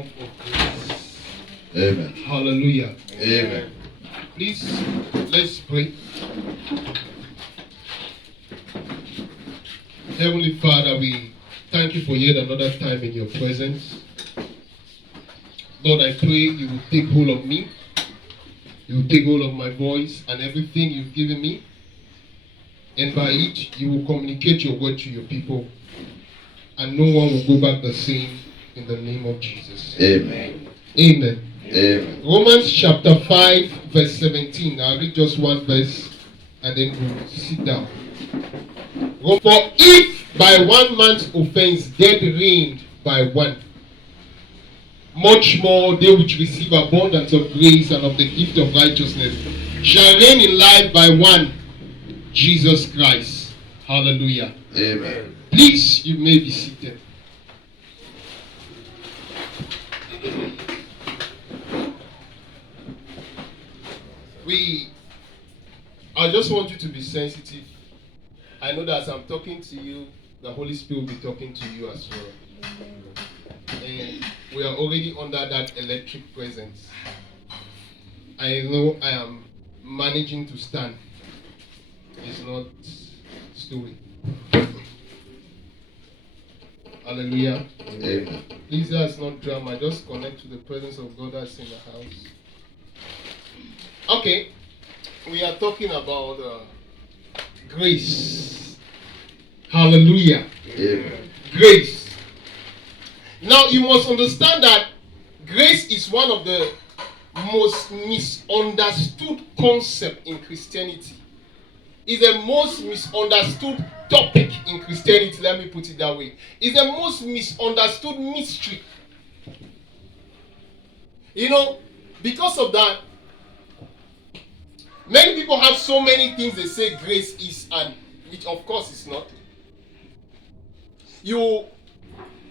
life of grace. Amen. Hallelujah. Amen. Please, let's pray. Heavenly Father, we thank you for yet another time in your presence. Lord, I pray you will take hold of me. You will take hold of my voice and everything you've given me. And by it, you will communicate your word to your people. And no one will go back the same in the name of Jesus. Amen. Amen. Amen. Romans chapter 5, verse 17. I'll read just one verse and then we'll sit down. For if by one man's offense death reigned by one, much more they which receive abundance of grace and of the gift of righteousness shall reign in life by one, Jesus Christ. Hallelujah. Amen. Please, you may be seated. I just want you to be sensitive. I know that as I'm talking to you, the Holy Spirit will be talking to you as well. And we are already under that electric presence. I know I am managing to stand. It's not stowing. Hallelujah. Amen. Please, that's not drama. Just connect to the presence of God that's in the house. Okay. We are talking about grace. Hallelujah. Amen. Grace. Now you must understand that grace is one of the most misunderstood concepts in Christianity. It's the most misunderstood topic in Christianity, let me put it that way. It's the most misunderstood mystery. You know, because of that, many people have so many things they say grace is, and which of course is not.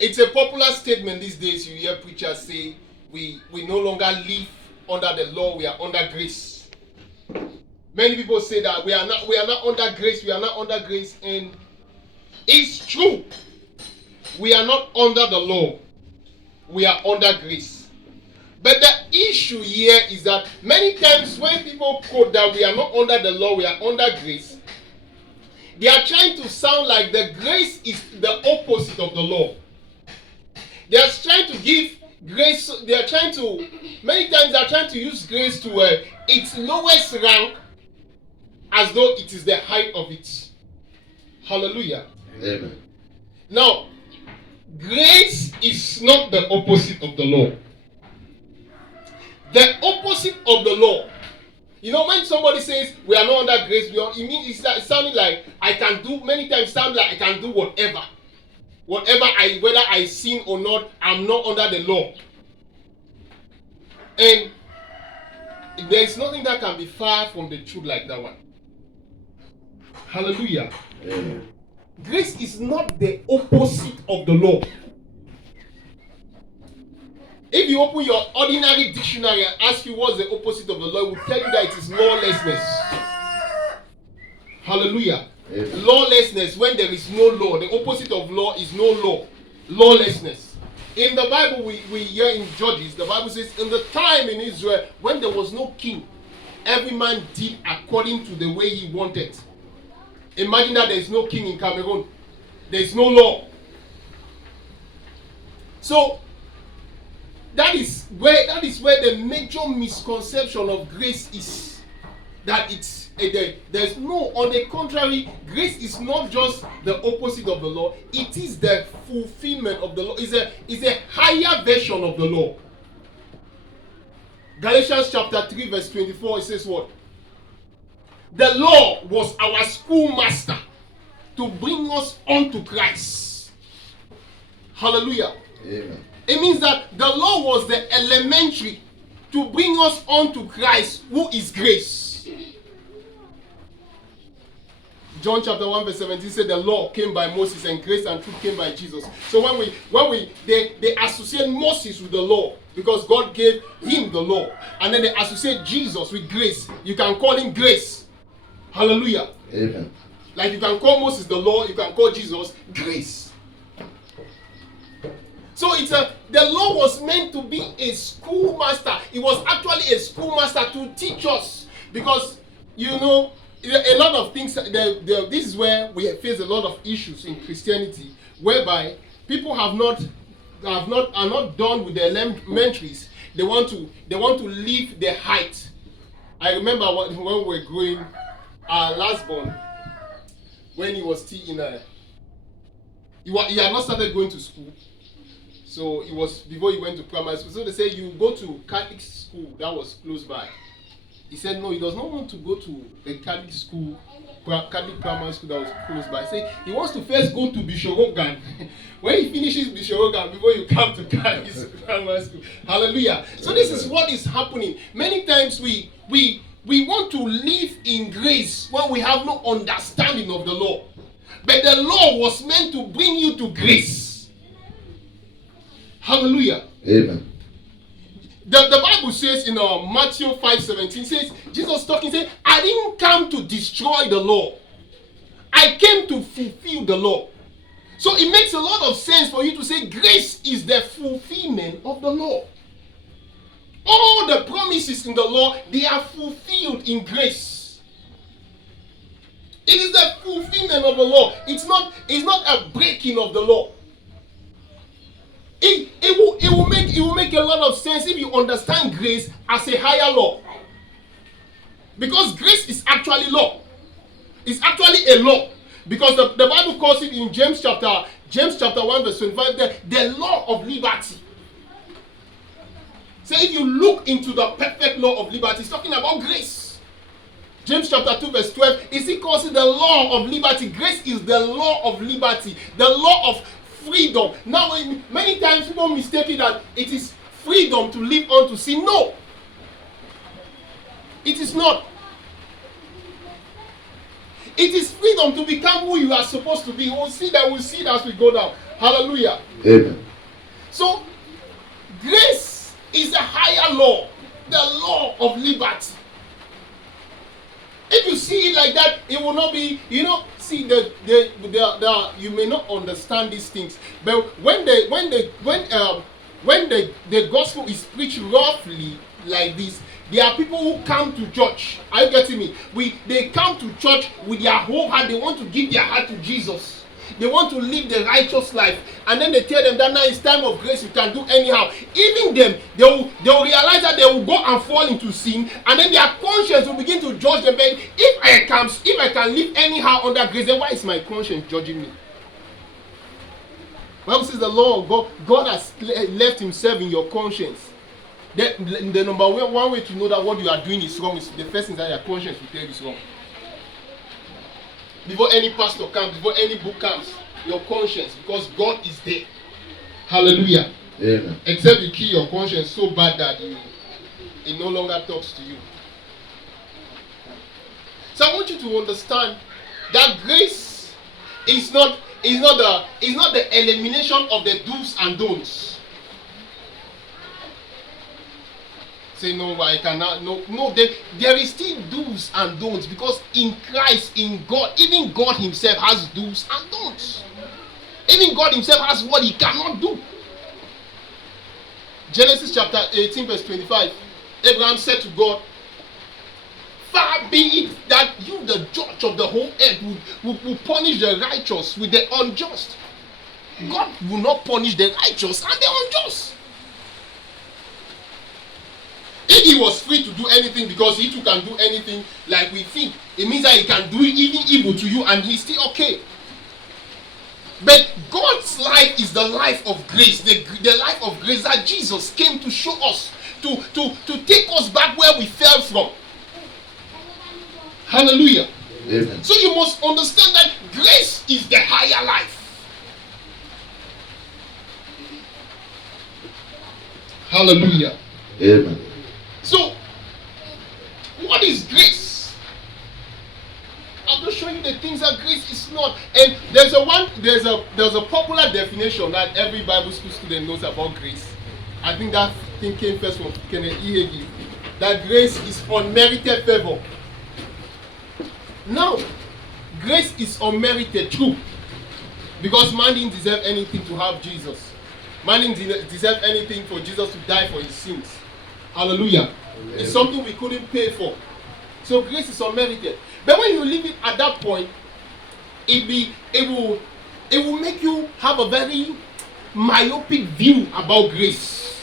It's a popular statement these days. You hear preachers say we no longer live under the law, we are under grace. Many people say that we are not under grace, we are not under grace, and it's true. We are not under the law, we are under grace. But the issue here is that many times when people quote that we are not under the law, we are under grace, they are trying to sound like the grace is the opposite of the law. They are trying to give grace, many times they are trying to use grace to its lowest rank as though it is the height of it. Hallelujah. Amen. Now, grace is not the opposite of the law. The opposite of the law. You know, when somebody says we are not under grace, it's sounding like I can do, many times sound like I can do whatever. Whether I sin or not, I'm not under the law. And there is nothing that can be far from the truth like that one. Hallelujah. Amen. Grace is not the opposite of the law. If you open your ordinary dictionary and ask you what's the opposite of the law, it will tell you that it is lawlessness. Hallelujah. Amen. Lawlessness, when there is no law. The opposite of law is no law. Lawlessness. In the Bible, we hear in Judges, the Bible says, in the time in Israel, when there was no king, every man did according to the way he wanted. Imagine that there is no king in Cameroon. There is no law. So, that is where the major misconception of grace is. That there's no, on the contrary, grace is not just the opposite of the law, it is the fulfillment of the law. It's a higher version of the law. Galatians chapter 3 verse 24, it says what? The law was our schoolmaster to bring us unto Christ. Hallelujah. Amen. It means that the law was the elementary to bring us unto Christ, who is grace. John chapter 1 verse 17 said the law came by Moses and grace and truth came by Jesus. So they associate Moses with the law because God gave him the law, and then they associate Jesus with grace. You can call him grace. Hallelujah. Amen. Like you can call Moses the law, you can call Jesus grace. So the law was meant meant to be a schoolmaster. It was actually a schoolmaster to teach us. Because, you know, a lot of things, this is where we face a lot of issues in Christianity, whereby people are not done with their elementaries. They want to leave the height. I remember when we were growing, our last born, when he was still in he had not started going to school. So it was before he went to primary school. So they said, you go to Catholic school that was close by. He said no, he does not want to go to a Catholic school, Catholic primary school that was close by. He said he wants to first go to Bishop Rogan. When he finishes Bishop Rogan, before you come to Catholic primary school. Hallelujah. So this is what is happening. Many times we want to live in grace when we have no understanding of the law. But the law was meant to bring you to grace. Hallelujah. Amen. The Bible says in Matthew 5:17, says, Jesus talking, says, I didn't come to destroy the law. I came to fulfill the law. So it makes a lot of sense for you to say grace is the fulfillment of the law. All the promises in the law, they are fulfilled in grace. It is the fulfillment of the law. It's not a breaking of the law. It will make a lot of sense if you understand grace as a higher law. Because grace is actually law. It's actually a law. Because the Bible calls it in James chapter 1 verse 25, the law of liberty. So if you look into the perfect law of liberty, it's talking about grace. James chapter 2 verse 12, it calls it the law of liberty. Grace is the law of liberty, the law of freedom. Now, many times people mistake it that it is freedom to live unto sin. No, it is not. It is freedom to become who you are supposed to be. We'll see that as we go down. Hallelujah. Amen. So, grace is a higher law, the law of liberty. If you see it like that, it will not be, see you may not understand these things. But when the gospel is preached roughly like this, there are people who come to church. Are you getting me? They come to church with their whole heart. They want to give their heart to Jesus. They want to live the righteous life. And then they tell them that now it's time of grace, you can do anyhow. Even them, they will realize that they will go and fall into sin. And then their conscience will begin to judge them. But if I can live anyhow under grace, then why is my conscience judging me? Bible says the law of God has left himself in your conscience. The number one way to know that what you are doing is wrong is the first thing that your conscience will tell you is wrong. Before any pastor comes, before any book comes, your conscience, because God is there. Hallelujah. Amen. Except you kill your conscience so bad that it no longer talks to you. So I want you to understand that grace is not the elimination of the do's and don'ts. Say no, I cannot. No. There is still do's and don'ts, because in Christ, in God, even God Himself has do's and don'ts. Even God Himself has what He cannot do. Genesis chapter 18 verse 25. Abraham said to God, "Far be it that you, the judge of the whole earth, will punish the righteous with the unjust." God will not punish the righteous and the unjust. If he was free to do anything because he too can do anything like we think, it means that he can do even evil to you and he's still okay. But God's life is the life of grace, the life of grace that Jesus came to show us, to take us back where we fell from. Hallelujah. Amen. So you must understand that grace is the higher life. Hallelujah. Amen. So, what is grace? I'm just showing you the things that grace is not. And there's a popular definition that every Bible school student knows about grace. I think that thing came first from Kenneth E. Hagin. That grace is unmerited favor. Now, grace is unmerited, true. Because man didn't deserve anything to have Jesus. Man didn't deserve anything for Jesus to die for his sins. Hallelujah. It's something we couldn't pay for. So grace is unmerited. But when you leave it at that point, it will make you have a very myopic view about grace.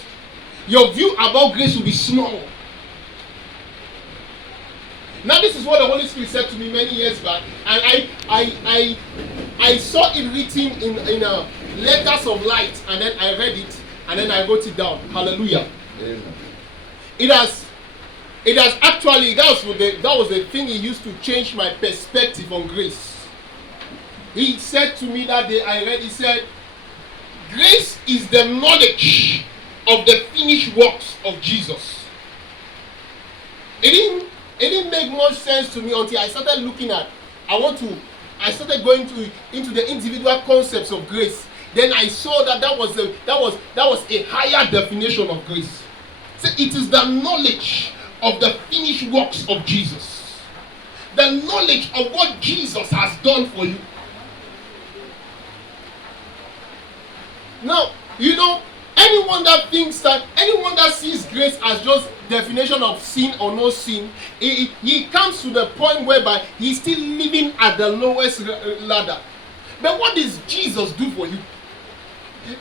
Your view about grace will be small. Now this is what the Holy Spirit said to me many years back, and I saw it written in a letters of light, and then I read it, and then I wrote it down. Hallelujah. Amen. It has actually, that was the thing he used to change my perspective on grace. He said to me that day, I read, he said, grace is the knowledge of the finished works of Jesus. It didn't make much sense to me until I started looking at, I started going into the individual concepts of grace. Then I saw that was a higher definition of grace. So it is the knowledge of the finished works of Jesus. The knowledge of what Jesus has done for you. Now, anyone that sees grace as just definition of sin or no sin, he comes to the point whereby he's still living at the lowest ladder. But what does Jesus do for you?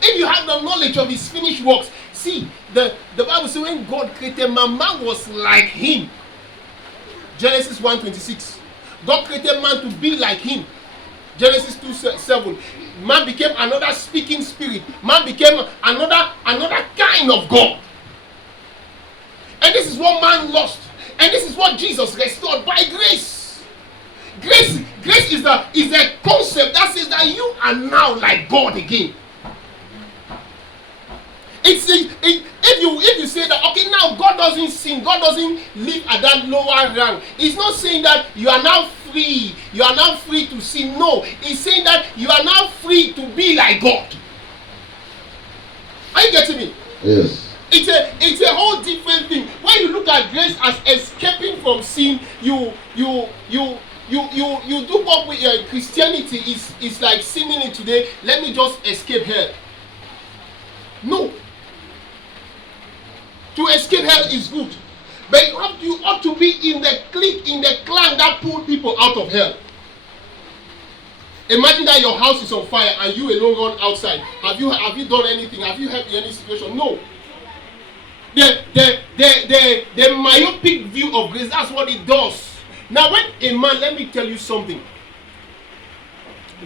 If you have the knowledge of his finished works, see, the Bible says when God created man, man was like him. Genesis 1:26. God created man to be like him. Genesis 2:7. Man became another speaking spirit. Man became another kind of God. And this is what man lost. And this is what Jesus restored by grace. Grace is a concept that says that you are now like God again. If you say that, okay, now God doesn't sin, God doesn't live at that lower rank, it's not saying that you are now free to sin. No, it's saying that you are now free to be like God. Are you getting me? Yes. It's a whole different thing. When you look at grace as escaping from sin, you do what with Christianity is like seemingly today. Let me just escape hell. No. To escape hell is good, but you ought to be in the clique, in the clan that pull people out of hell. Imagine that your house is on fire and you alone run outside. Have you done anything? Have you helped in any situation? No. The myopic view of grace, that's what it does. Now when a man, let me tell you something.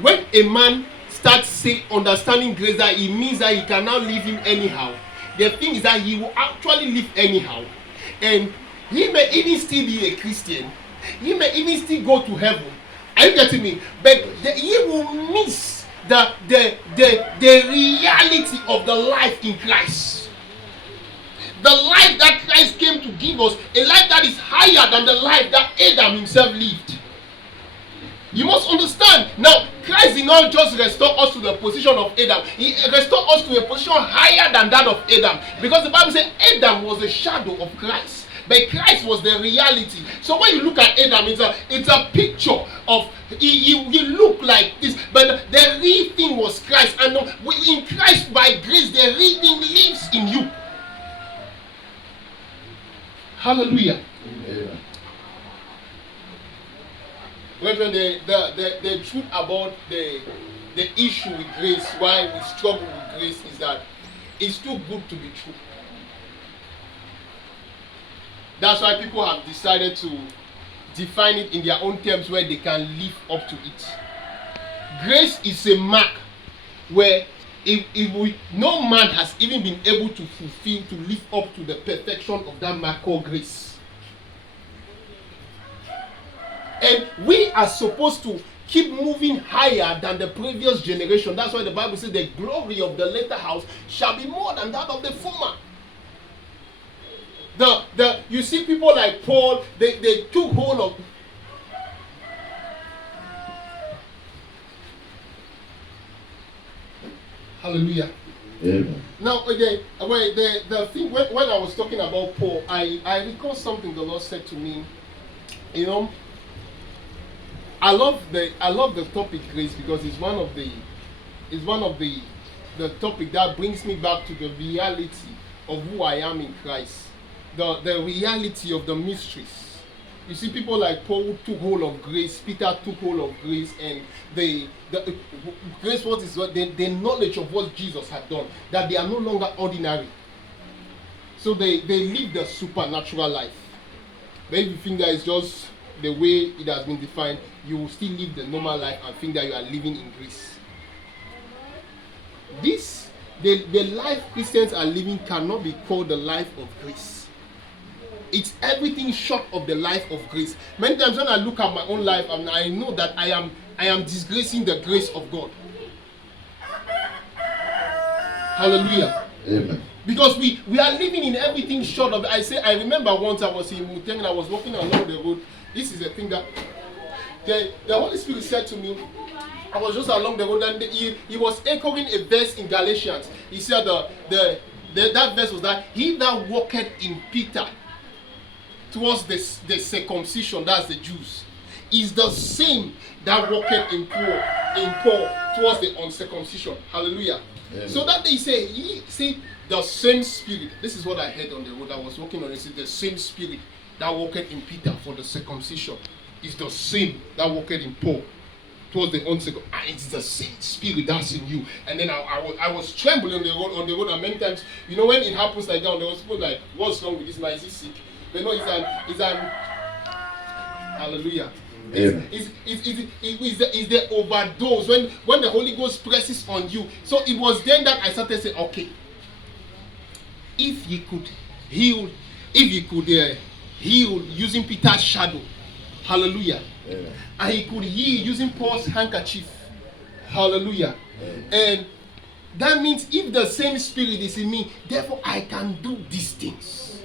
When a man starts understanding grace, that it means that he can now live him anyhow. The thing is that he will actually live anyhow. And he may even still be a Christian. He may even still go to heaven. Are you getting me? But he will miss the reality of the life in Christ. The life that Christ came to give us, a life that is higher than the life that Adam himself lived. You must understand. Now, Christ did not just restore us to the position of Adam. He restored us to a position higher than that of Adam. Because the Bible says Adam was a shadow of Christ. But Christ was the reality. So when you look at Adam, it's a picture of, he look like this. But the real thing was Christ. And in Christ, by grace, the real thing lives in you. Hallelujah. Amen. Brethren, the truth about the issue with grace, why we struggle with grace, is that it's too good to be true. That's why people have decided to define it in their own terms where they can live up to it. Grace is a mark where no man has even been able to fulfill, to live up to the perfection of that mark called grace. And we are supposed to keep moving higher than the previous generation. That's why the Bible says the glory of the latter house shall be more than that of the former. You see people like Paul, they took hold of. Hallelujah. Amen. Now again, the thing when I was talking about Paul, I recall something the Lord said to me. You know, I love the topic grace because it's one of the the topic, that brings me back to the reality of who I am in Christ. The reality of the mysteries. You see, people like Paul took hold of grace, Peter took hold of grace, and the grace, what is what the knowledge of what Jesus had done, that they are no longer ordinary. So they live the supernatural life. But if you think that it's just the way it has been defined, you will still live the normal life and think that you are living in grace. The life Christians are living cannot be called the life of grace. It's everything short of the life of grace. Many times when I look at my own life, I know that I am disgracing the grace of God. Hallelujah. Amen. Because we are living in everything short of. I remember once I was in Muteng and I was walking along the road. This is a thing that the Holy Spirit said to me. I was just along the road and he was echoing a verse in Galatians. He said that verse was that he that walketh in Peter towards the circumcision, that's the Jews, is the same that walketh in Paul towards the uncircumcision. Hallelujah. Amen. So that they say, the same spirit. This is what I heard on the road. I was walking on it. The same spirit that walketh in Peter for the circumcision is the same that walketh in Paul towards the uncircumcision. And it's the same spirit that's in you. And then I was trembling on the road, and many times, when it happens like that, there was people like, what's wrong with this man? Is he sick? But no, it's an hallelujah. It's the overdose when the Holy Ghost presses on you. So it was then that I started saying, okay, if he could heal using Peter's shadow, hallelujah. Amen. And he could heal using Paul's handkerchief, hallelujah. Amen. And that means if the same spirit is in me, therefore I can do these things.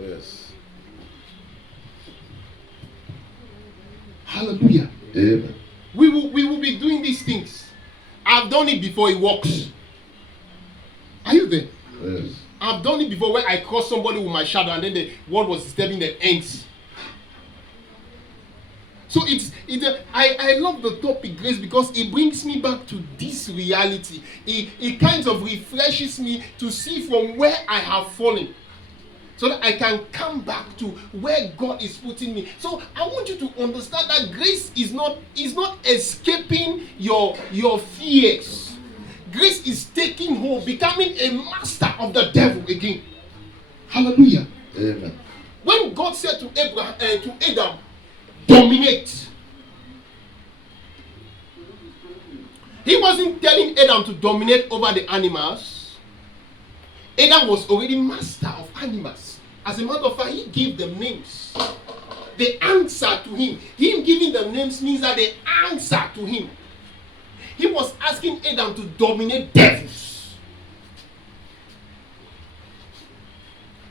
Yes. Hallelujah. Amen. We will be doing these things. I've done it before. It works. Are you there? Yes. I've done it before when I crossed somebody with my shadow and then the word was disturbing the ends. So I love the topic grace because it brings me back to this reality. It kind of refreshes me to see from where I have fallen, so that I can come back to where God is putting me. So I want you to understand that grace is not escaping your fears. Grace is taking hold, becoming a master of the devil again. Hallelujah. Amen. When God said to Adam, dominate, he wasn't telling Adam to dominate over the animals. Adam was already master of animals. As a matter of fact, he gave them names. The answer to him. Him giving them names means that the answer to him. He was asking Adam to dominate devils.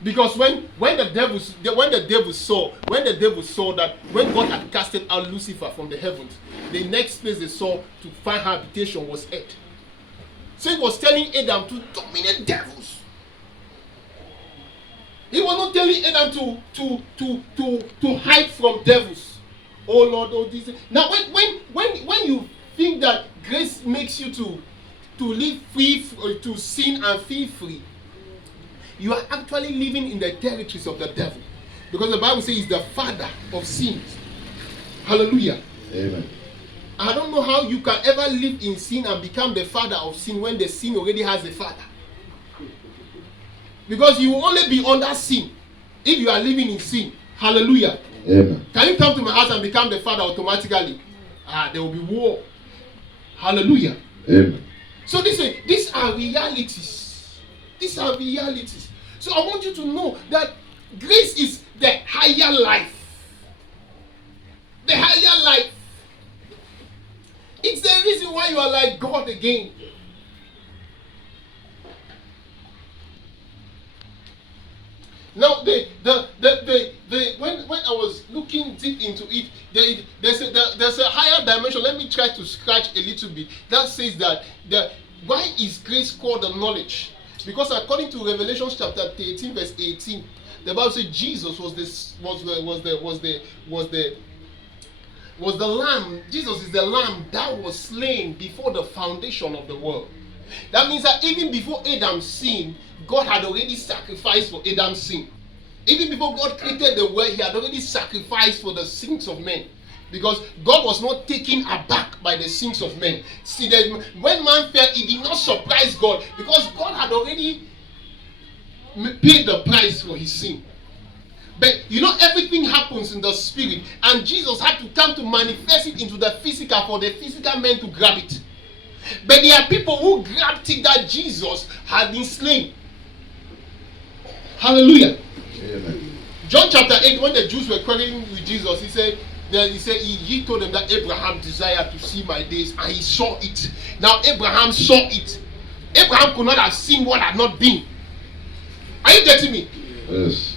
Because when the devil saw that when God had casted out Lucifer from the heavens, the next place they saw to find habitation was earth. So he was telling Adam to dominate devils. He was not telling Adam to hide from devils. Oh Lord, oh this. Now when you think that grace makes you to live free, to sin and feel free, you are actually living in the territories of the devil. Because the Bible says he's the father of sins. Hallelujah. Amen. I don't know how you can ever live in sin and become the father of sin when the sin already has a father. Because you will only be under sin if you are living in sin. Hallelujah. Amen. Can you come to my house and become the father automatically? There will be war. Hallelujah. Amen. So these are realities. These are realities. So I want you to know that grace is the higher life. The higher life. It's the reason why you are like God again. Now, when I was looking deep into it, there's a higher dimension. Let me try to scratch a little bit. That says that why is grace called the knowledge? Because according to Revelation chapter 18, verse 18, the Bible says Jesus was the lamb. Jesus is the lamb that was slain before the foundation of the world. That means that even before Adam sinned, God had already sacrificed for Adam's sin. Even before God created the world, he had already sacrificed for the sins of men. Because God was not taken aback by the sins of men. See, that when man fell, it did not surprise God, because God had already paid the price for his sin. But you know, everything happens in the spirit, and Jesus had to come to manifest it into the physical for the physical man to grab it. But there are people who grabbed it that Jesus had been slain. Hallelujah. Amen. John chapter 8, when the Jews were quarreling with Jesus, he told them that Abraham desired to see my days, and he saw it. Now Abraham saw it. Abraham could not have seen what had not been. Are you getting me? Yes.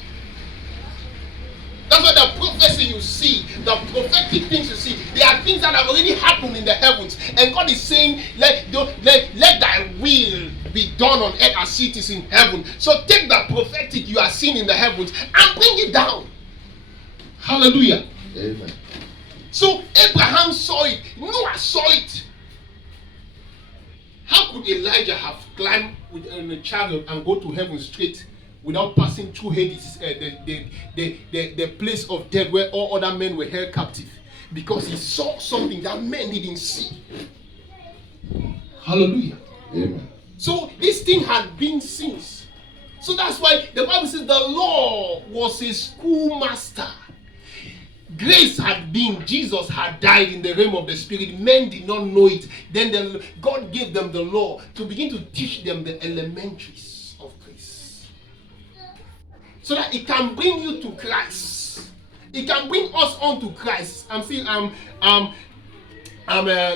That's why the prophecy you see, the prophetic things you see, they are things that have already happened in the heavens. And God is saying, let thy will be done on earth as it is in heaven. So take the prophetic you are seeing in the heavens and bring it down. Hallelujah. Amen. So Abraham saw it. Noah saw it. How could Elijah have climbed in a chariot and go to heaven straight without passing through Hades, the place of death where all other men were held captive? Because he saw something that men didn't see. Hallelujah. Amen. So this thing had been since. So that's why the Bible says the law was a schoolmaster. Grace had been, Jesus had died in the realm of the spirit. Men did not know it. Then God gave them the law to begin to teach them the elementaries of grace, so that it can bring you to Christ. It can bring us on to Christ. I'm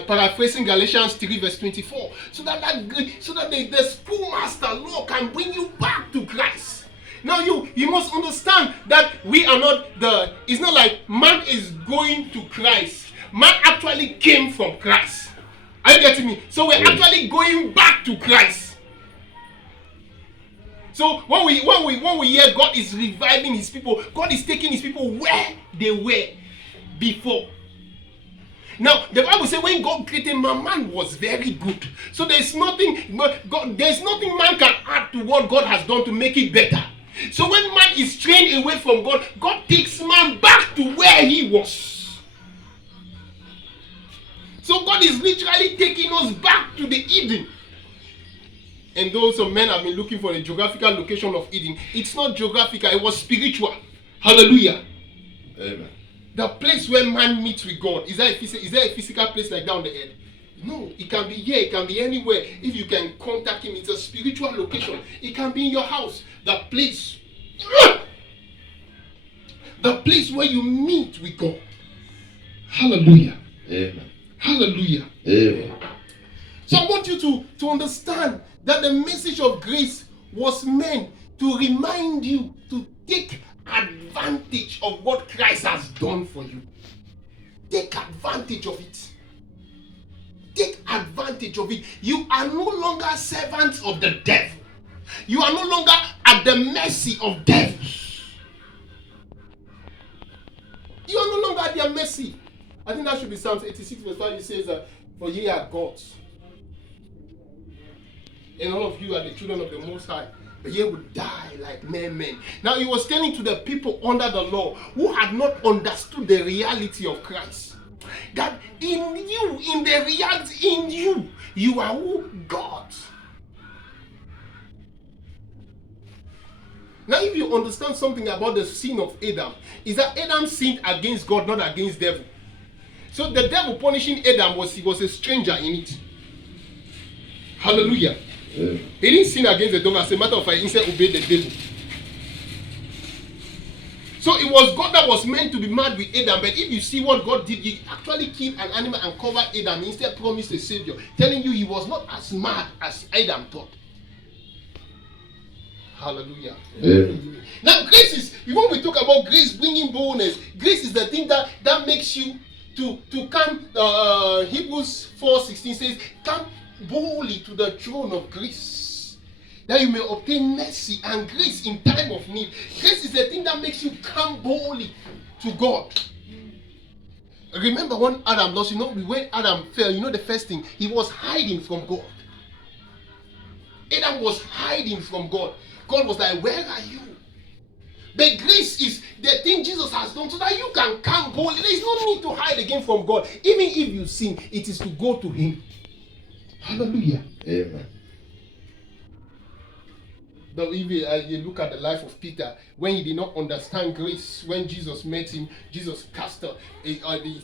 paraphrasing Galatians 3 verse 24. So that the schoolmaster law can bring you back to Christ. Now you must understand that we are not it's not like man is going to Christ. Man actually came from Christ. Are you getting me? So we're actually going back to Christ. So when we hear God is reviving his people, God is taking his people where they were before. Now the Bible says when God created man was very good. So there's nothing man can add to what God has done to make it better. So when man is straying away from God, God takes man back to where he was. So God is literally taking us back to the Eden. And those men have been looking for the geographical location of Eden. It's not geographical, it was spiritual. Hallelujah. Amen. The place where man meets with God, is there a physical place like that on the earth? No, it can be here, it can be anywhere. If you can contact him, it's a spiritual location. It can be in your house. The place where you meet with God. Hallelujah. Amen. Hallelujah. Amen. So I want you to understand that the message of grace was meant to remind you to take advantage of what Christ has done for you. Take advantage of it. Take advantage of it. You are no longer servants of the devil. You are no longer at the mercy of devils. You are no longer at their mercy. I think that should be Psalms 86 verse 5. It says, for ye are gods, and all of you are the children of the Most High, but ye will die like mere men. Now he was telling to the people under the law who had not understood the reality of Christ, that in you, in the reality in you, you are who? God. Now if you understand something about the sin of Adam, is that Adam sinned against God, not against the devil. So the devil punishing Adam he was a stranger in it. Hallelujah. Yeah. He didn't sin against the devil. As a matter of fact, he instead obeyed the devil. So it was God that was meant to be mad with Adam. But if you see what God did, he actually killed an animal and covered Adam. He instead promised a savior, telling you he was not as mad as Adam thought. Hallelujah. Yeah. Now grace is, when we talk about grace bringing boldness, grace is the thing that makes you to come. Hebrews 4:16 says, come boldly to the throne of grace, that you may obtain mercy and grace in time of need. Grace is the thing that makes you come boldly to God. Remember when Adam lost, when Adam fell, the first thing, he was hiding from God. Adam was hiding from God. God was like, where are you? The grace is the thing Jesus has done so that you can come boldly. There is no need to hide again from God. Even if you sin, it is to go to Him. Hallelujah. Amen. But if you look at the life of Peter, when he did not understand grace, when Jesus met him, Jesus he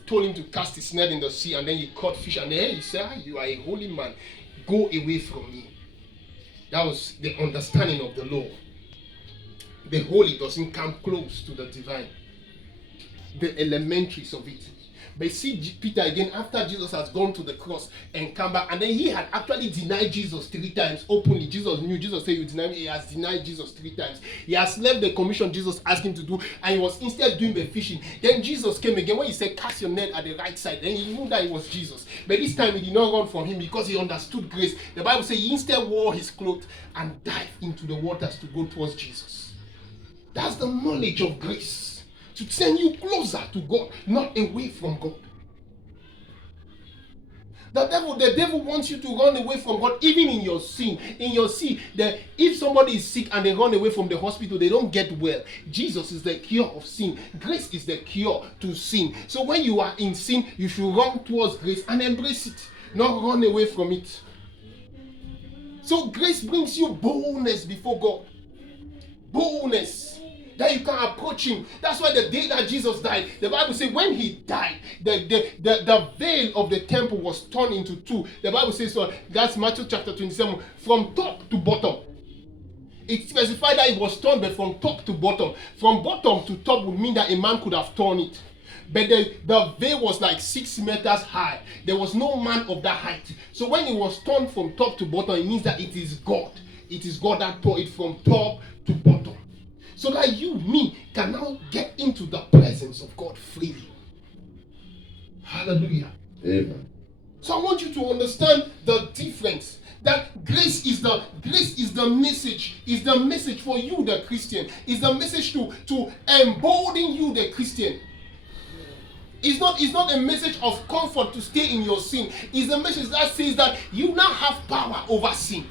told him to cast his net in the sea, and then he caught fish, and then he said, you are a holy man, go away from me. That was the understanding of the law. The holy doesn't come close to the divine. The elementaries of it. But see Peter again, after Jesus has gone to the cross and come back, and then he had actually denied Jesus 3 times openly. Jesus knew. Jesus said, you deny me. He has denied Jesus 3 times. He has left the commission Jesus asked him to do, and he was instead doing the fishing. Then Jesus came again. When he said, cast your net at the right side, then he knew that it was Jesus. But this time he did not run from him because he understood grace. The Bible says he instead wore his clothes and dived into the waters to go towards Jesus. That's the knowledge of grace. To send you closer to God, not away from God. The devil wants you to run away from God, even in your sin. In your sin, if somebody is sick and they run away from the hospital, they don't get well. Jesus is the cure of sin. Grace is the cure to sin. So when you are in sin, you should run towards grace and embrace it, not run away from it. So grace brings you boldness before God. Boldness. That you can approach him. That's why the day that Jesus died, the Bible says when he died, the veil of the temple was torn into 2. The Bible says so. That's Matthew chapter 27, from top to bottom. It specified that it was torn, but from top to bottom. From bottom to top would mean that a man could have torn it. But the veil was like 6 meters high. There was no man of that height. So when it was torn from top to bottom, it means that it is God. It is God that tore it from top to bottom. So that you, me, can now get into the presence of God freely. Hallelujah. Amen. So I want you to understand the difference. That grace is the message for you, the Christian. Is the message to embolden you, the Christian. It's not a message of comfort to stay in your sin. It's a message that says that you now have power over sin.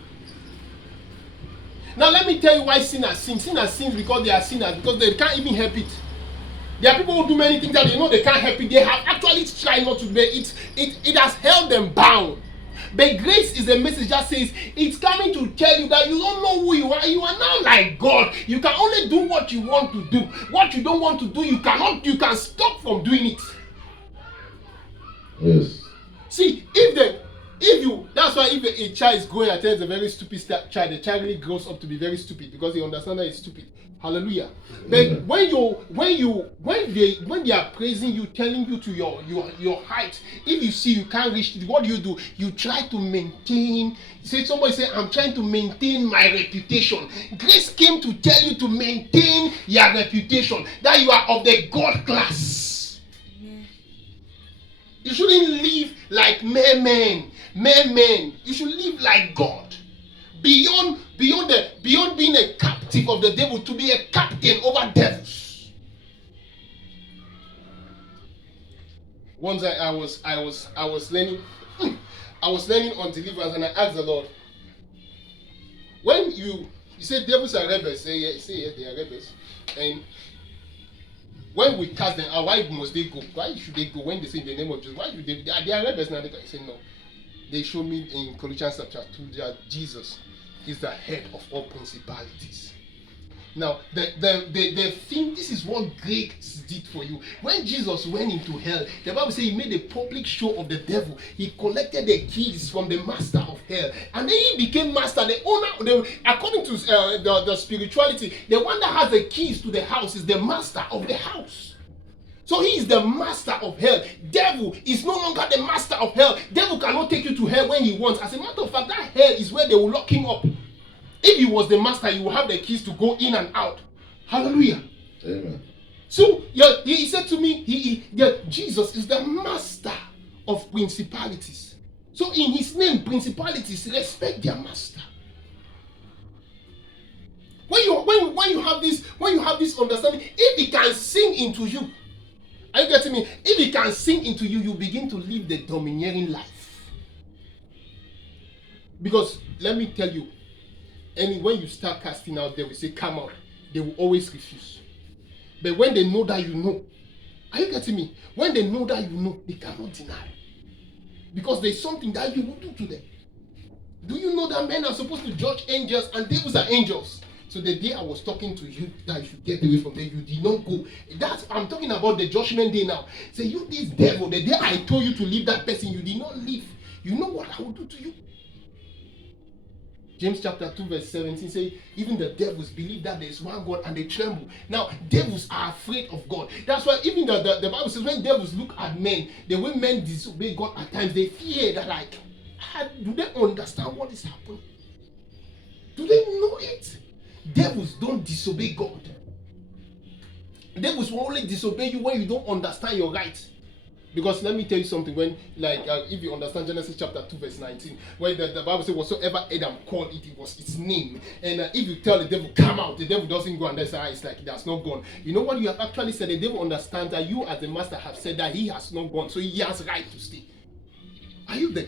Now let me tell you why sinners sin. Sinners sin because they are sinners, because they can't even help it. There are people who do many things that they know they can't help it. They have actually tried not to be it. It has held them bound. But grace is a message that says it's coming to tell you that you don't know who you are. You are now like God. You can only do what you want to do. What you don't want to do, you can stop from doing it. Yes. See, that's why if a child is growing at times a very stupid child, the child really grows up to be very stupid because he understands that he's stupid. Hallelujah. But when they are praising you, telling you to your height, if you see you can't reach it, what do? You try to maintain. Somebody say, I'm trying to maintain my reputation. Grace came to tell you to maintain your reputation, that you are of the God class. You shouldn't live like mere men. You should live like God. Beyond being a captive of the devil, to be a captain over devils. Once I was learning on deliverance, and I asked the Lord, when you say devils are rebels, say yes, they are rebels, and when we cast them out, why must they go? Why should they go when they say in the name of Jesus? Why should they are rebels now? They say no. They show me in Colossians chapter 2 that Jesus is the head of all principalities. Now, the thing, this is what grace did for you. When Jesus went into hell, the Bible says he made a public show of the devil. He collected the keys from the master of hell. And then he became master, the owner. According to the spirituality, the one that has the keys to the house is the master of the house. So he is the master of hell. Devil is no longer the master of hell. Devil cannot take you to hell when he wants. As a matter of fact, that hell is where they will lock him up. If he was the master, you will have the keys to go in and out. Hallelujah. Amen. So he said to me, Jesus is the master of principalities. So in his name, principalities respect their master. When you have this understanding, if he can sing into you, are you getting me? If he can sing into you, you begin to live the domineering life. Because let me tell you, And when you start casting out, they will say, come out. They will always refuse. But when they know that you know, are you getting me? When they know that you know, they cannot deny. Because there's something that you will do to them. Do you know that men are supposed to judge angels and devils are angels? So the day I was talking to you that you should get away from there, you did not go. I'm talking about the judgment day now. Say, you this devil, the day I told you to leave that person, you did not leave. You know what I will do to you? James chapter 2 verse 17 say, even the devils believe that there is one God and they tremble. Now, devils are afraid of God. That's why even the Bible says when devils look at men, the way men disobey God at times, they fear that like, do they understand what is happening? Do they know it? Devils don't disobey God. Devils will only disobey you when you don't understand your rights. Because let me tell you something, when if you understand Genesis chapter 2 verse 19, when the Bible says whatsoever Adam called it, it was its name. And if you tell the devil come out, the devil doesn't go, and that's it's like that's not gone. You know what you have actually said? The devil understands that you as the master have said that he has not gone, so he has right to stay. Are you there?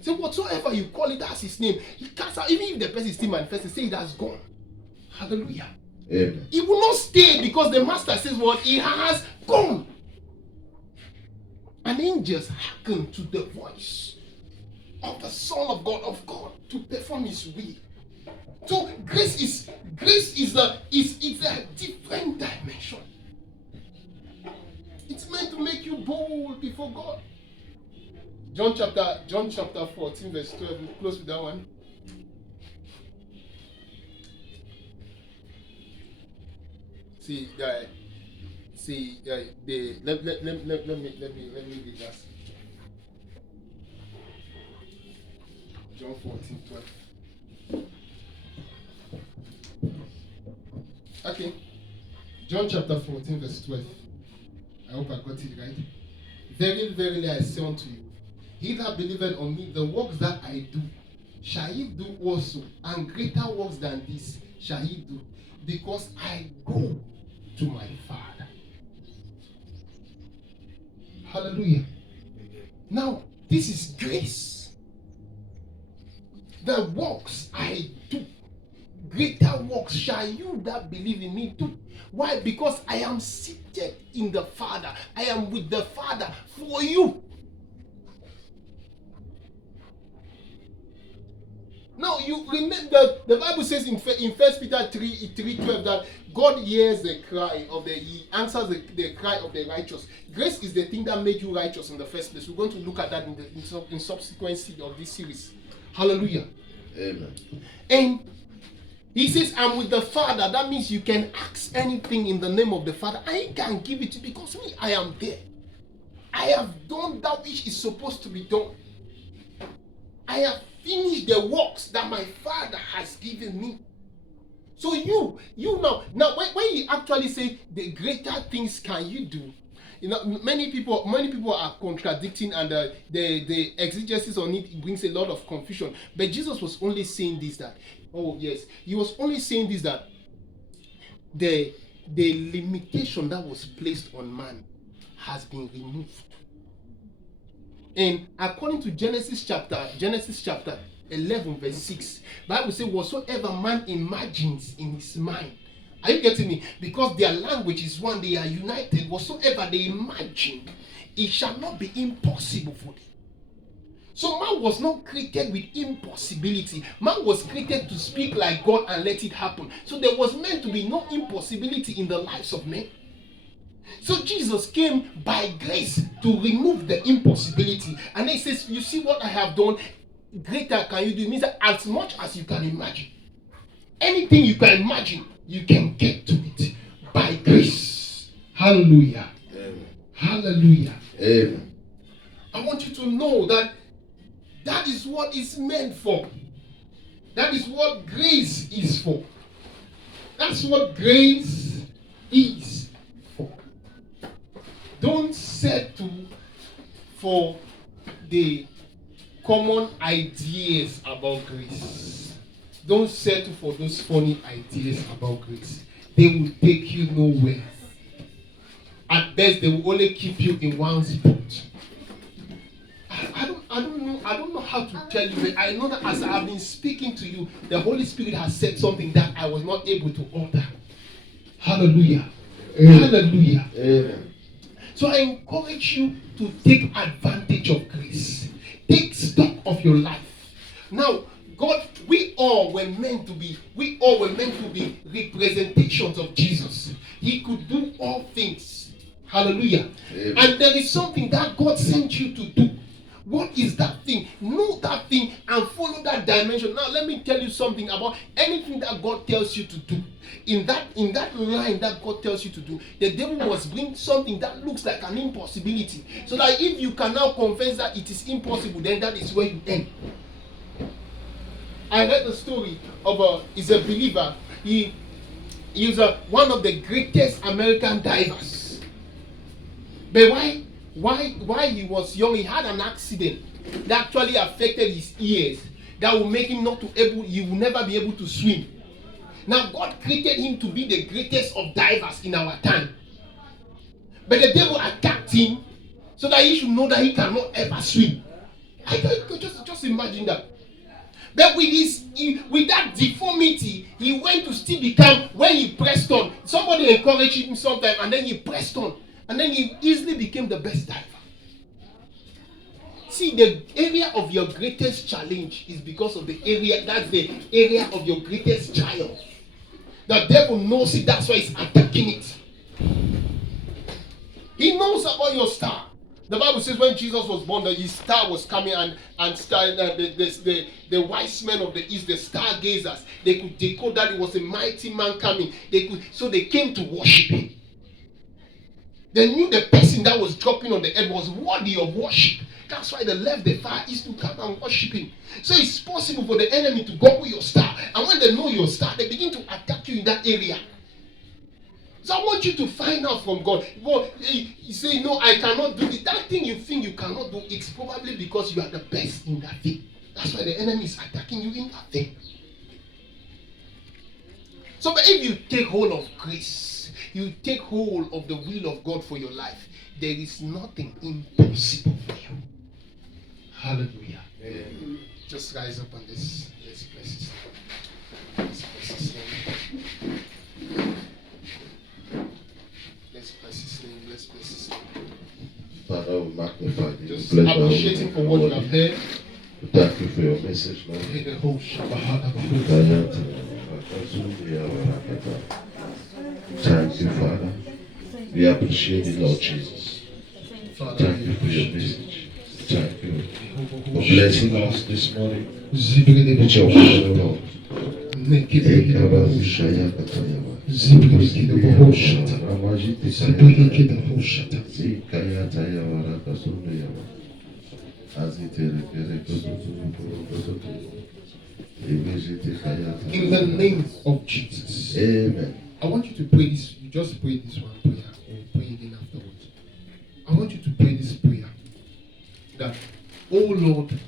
So whatsoever you call it, that's his name. He casts out, even if the person still manifests, say it has gone. Hallelujah. Amen. He will not stay because the master says what? He has gone. And angels hearken to the voice of the Son of God to perform his will. So grace is a different dimension. It's meant to make you bold before God. John chapter 14 verse 12. We'll close with that one. Let me read that. John 14:12. Okay. John chapter 14 verse 12. I hope I got it right. Very, verily I say unto you, he that believeth on me, the works that I do, shall he do also, and greater works than this shall he do, because I go to my Father. Hallelujah. Now, this is grace. The works I do, greater works shall you that believe in me do. Why? Because I am seated in the Father. I am with the Father for you. Now you remember the Bible says in 1 Peter 3:12 that God hears the cry of he answers the cry of the righteous. Grace is the thing that made you righteous in the first place. We're going to look at that in subsequent of this series. Hallelujah. Amen. And he says, I'm with the Father. That means you can ask anything in the name of the Father. I can give it to you because me, I am there. I have done that which is supposed to be done. I have finished the works that my Father has given me. So you now when you actually say the greater things can you do, you know, many people are contradicting, and the exegesis on it brings a lot of confusion. But Jesus was only saying this, that he was only saying this, that the limitation that was placed on man has been removed. And according to Genesis chapter 11 verse 6, Bible says whatsoever man imagines in his mind. Are you getting me? Because their language is one, they are united. Whatsoever they imagine, it shall not be impossible for them. So man was not created with impossibility. Man was created to speak like God and let it happen. So there was meant to be no impossibility in the lives of men. So Jesus came by grace to remove the impossibility. And he says, you see what I have done? Greater can you do? It means that as much as you can imagine. Anything you can imagine, you can get to it by grace. Hallelujah. Amen. Hallelujah. Amen. I want you to know that that is what it's meant for. That is what grace is for. That's what grace is for. Don't settle for the common ideas about grace. Don't settle for those funny ideas about grace. They will take you nowhere. At best, they will only keep you in one spot. I don't know I don't know how to tell you, but I know that as I've been speaking to you, the Holy Spirit has said something that I was not able to alter. Hallelujah. Hallelujah. Amen. So I encourage you to take advantage of grace. Take stock of your life. Now, God, we all were meant to be representations of Jesus. He could do all things. Hallelujah. Amen. And there is something that God sent you to do. What is that thing? Know that thing and follow that dimension. Now let me tell you something about anything that God tells you to do. In that line that God tells you to do, the devil must bring something that looks like an impossibility. So that if you can now confess that it is impossible, then that is where you end. I read the story of he's a believer. He's one of the greatest American divers. But why he was young, he had an accident that actually affected his ears. That will make him he will never be able to swim. Now God created him to be the greatest of divers in our time. But the devil attacked him so that he should know that he cannot ever swim. I thought, just imagine that. But with that deformity, he went to still become, when he pressed on, somebody encouraged him sometime, and then he pressed on. And then he easily became the best diver. See, the area of your greatest challenge is because of that's the area of your greatest trial. The devil knows it, that's why he's attacking it. He knows about your star. The Bible says when Jesus was born, that his star was coming and the wise men of the east, the stargazers, they could decode that it was a mighty man coming. So they came to worship him. They knew the person that was dropping on the earth was worthy of worship. That's why they left the far east to come and worship him. So it's possible for the enemy to go with your star. And when they know your star, they begin to attack you in that area. So I want you to find out from God. Well, you say, no, I cannot do it. That thing you think you cannot do, it's probably because you are the best in that thing. That's why the enemy is attacking you in that thing. So but if you take hold of grace, you take hold of the will of God for your life, there is nothing impossible for you. Hallelujah. Amen. Just rise up on this. Let's bless his name. Let's bless his name. Let's bless his name. Let's bless his name. Father, we magnify you. Just appreciate him for what you have heard. Thank you for your message, Lord. Thank you, Father. We appreciate you, Lord Jesus. Thank you for your message. Thank you for blessing us this morning with your word, Lord. In the name of Jesus. Amen. I want you to pray this. You just pray this one prayer. We'll pray again afterwards. I want you to pray this prayer. That, oh Lord,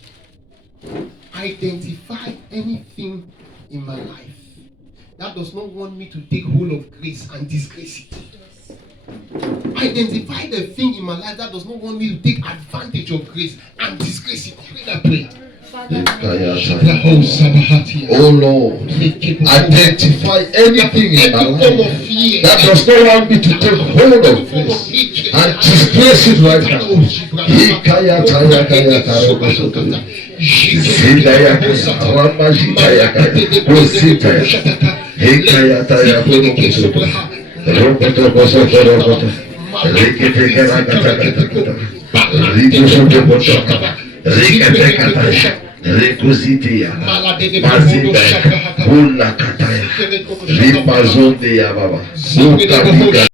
identify anything in my life that does not want me to take hold of grace and disgrace it. Identify the thing in my life that does not want me to take advantage of grace and disgrace it. Pray that prayer. Oh Lord, identify anything in my life that does not want me to take hold of grace and disgrace it right Rekuzitia Mazida Hula Kataya Ripazonde ya Baba